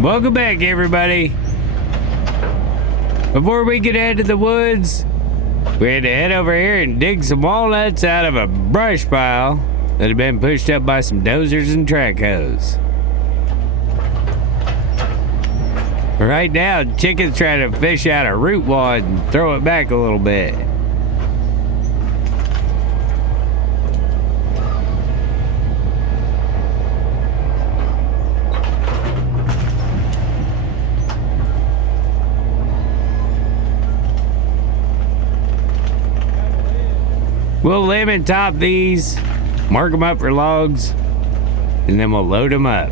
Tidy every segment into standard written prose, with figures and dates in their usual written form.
Welcome back, everybody. Before we get into the woods, we had to head over here and dig some walnuts out of a brush pile that had been pushed up by some dozers and track hoes. Right now, chicken's trying to fish out a root wad and throw it back a little bit. We'll lemon top these, mark them up for logs, and then we'll load them up.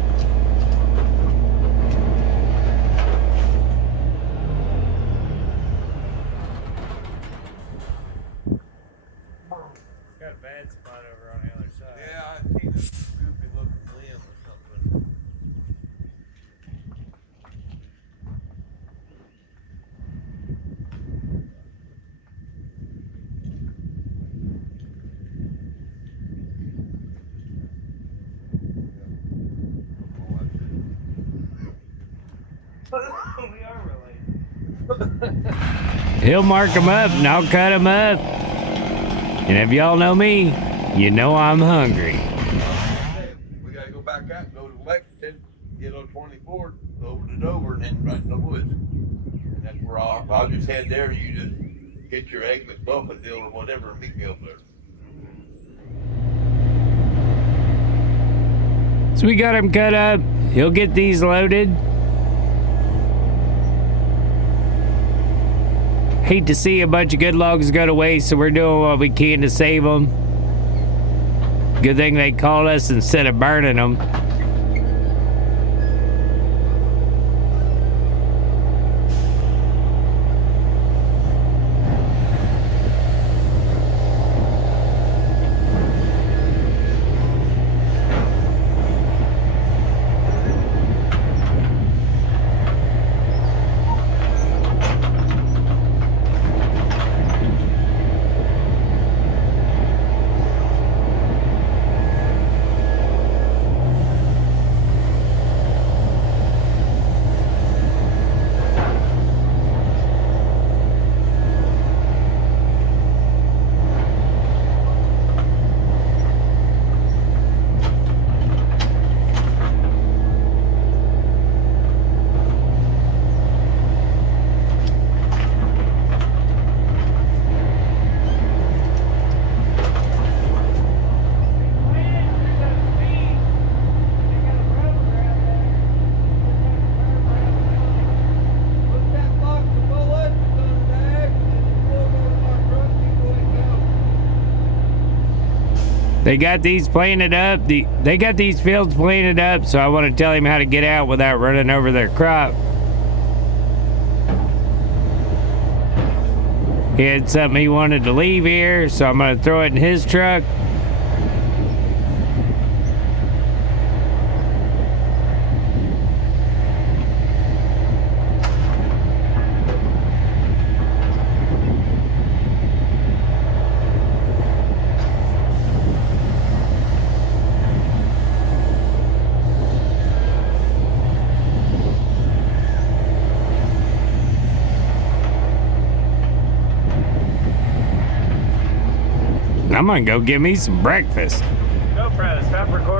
Got a bad spot over on the other side. Yeah, I seen a goofy looking limb or something. We are related. He'll mark them up and I'll cut them up. And if y'all know me, you know I'm hungry. We gotta go back out, go to Lexington, get on 24, go over to Dover, and then right in the woods. And that's where I'll just head there. You just get your egg McMuffin deal or whatever and meet me up there. So we got him cut up. He'll get these loaded. Hate to see a bunch of good logs go to waste, so we're doing what we can to save them. Good thing they called us instead of burning them. They got these planted up. They got these fields planted up, so I want to tell him how to get out without running over their crop. He had something he wanted to leave here, so I'm going to throw it in his truck. I'm gonna go get me some breakfast. GoPro, stop recording.